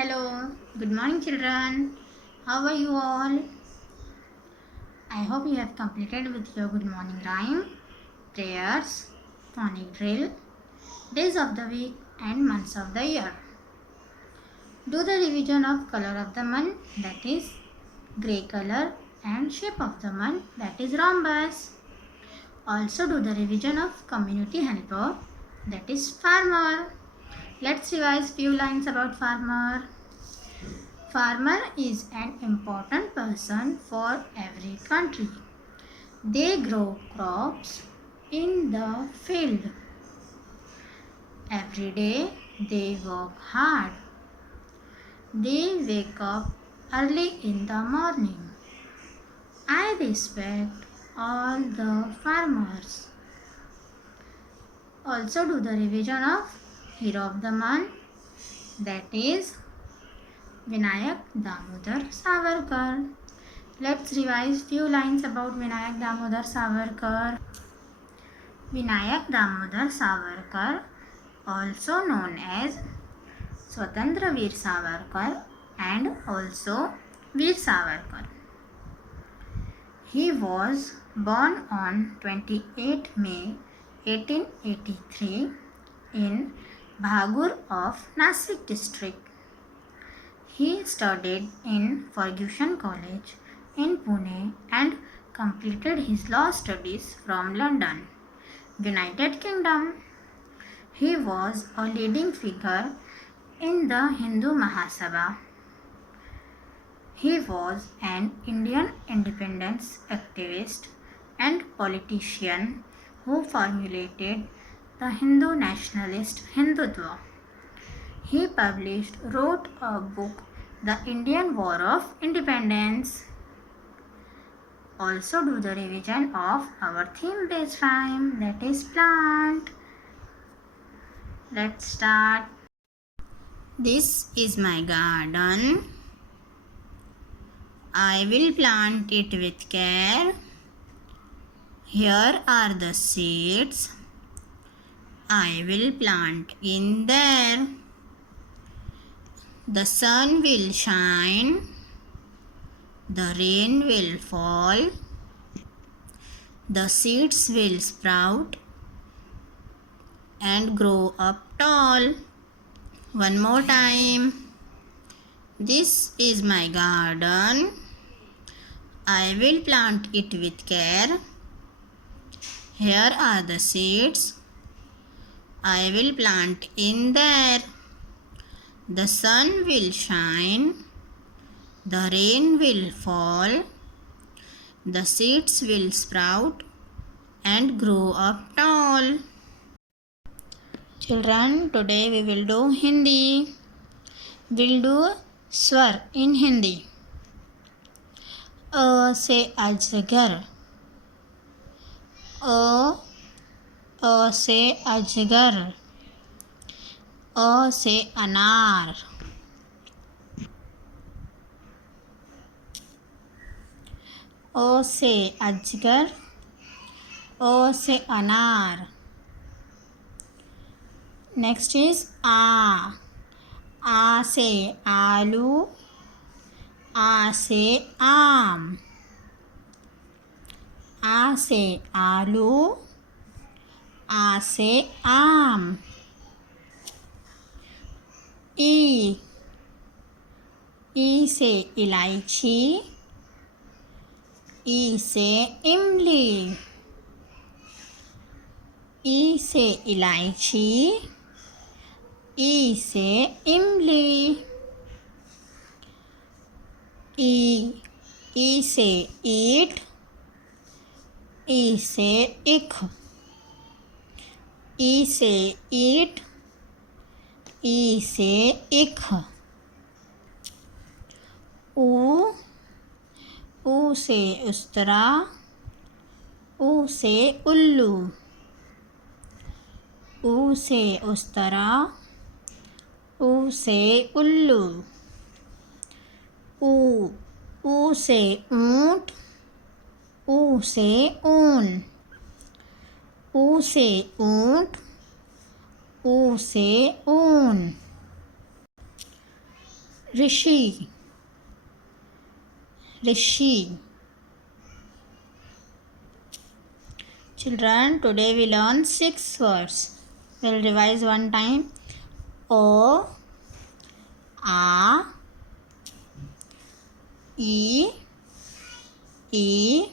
Hello, good morning, children. How are you all? I hope you have completed with your good morning rhyme, prayers, phonic drill, days of the week, and months of the year. Do the revision of color of the month, that is grey color, and shape of the month, that is rhombus. Also do the revision of community helper, that is farmer. Let's revise few lines about farmer. Farmer is an important person for every country. They grow crops in the field. Every day they work hard. They wake up early in the morning. I respect all the farmers. Also do the revision of hero of the month, that is Vinayak Damodar Savarkar. Let's revise few lines about Vinayak Damodar Savarkar. Vinayak Damodar Savarkar, also known as Swatantra Veer Savarkar and also Veer Savarkar. He was born on 28 May 1883 in Bhagur of Nasik district. He studied in Fergusson College in Pune and completed his law studies from London, United Kingdom. He was a leading figure in the Hindu Mahasabha. He was an Indian independence activist and politician who formulated the Hindu nationalist Hindutva. He wrote a book, The Indian War of Independence. Also do the revision of our theme-based rhyme, that is plant. Let's start. This is my garden. I will plant it with care. Here are the seeds. I will plant in there. The sun will shine. The rain will fall. The seeds will sprout and grow up tall. One more time. This is my garden. I will plant it with care. Here are the seeds. I will plant in there. The sun will shine. The rain will fall. The seeds will sprout and grow up tall. Children, today we will do Hindi. We'll do swar in Hindi. अ से अजगर. अ से अजगर. अ से अनार. अ से अजगर. अ से अनार. नेक्स्ट इज आ से आलू. आ से आम. आ से आलू. आ से आम. ई से इलायची. ई से इमली. ई से इलायची. ई से इमली. ई से ईट. ई से इख. ई से ईट. ई से इख. ऊ से उस्तरा. ऊ से उल्लू. ऊ से उस्तरा. ऊ से उल्लू. ऊ से ऊंट. ऊ से ऊन. ऊ से ऊंट. ऊ से ऊन. Rishi. Rishi. Children, today we learn 6 words. We'll revise one time. O, A, E, E,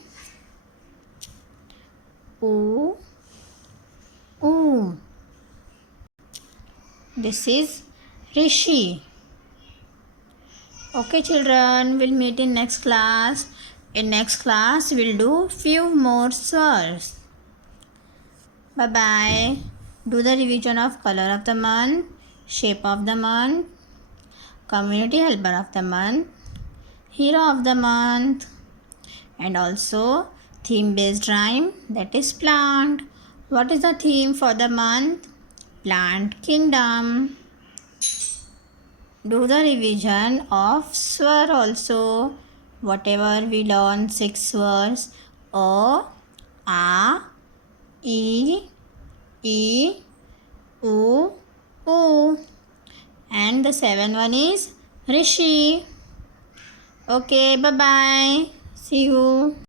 U, U. This is Rishi. Okay children, we'll meet in next class. In next class, we'll do few more words. Bye bye. Do the revision of color of the month, shape of the month, community helper of the month, hero of the month, and also theme based rhyme, that is plant. What is the theme for the month? Plant kingdom. Do the revision of swar also. Whatever we learn 6 words. O, A, E, E, U, U. And the 7th one is Rishi. Okay, bye bye. See you.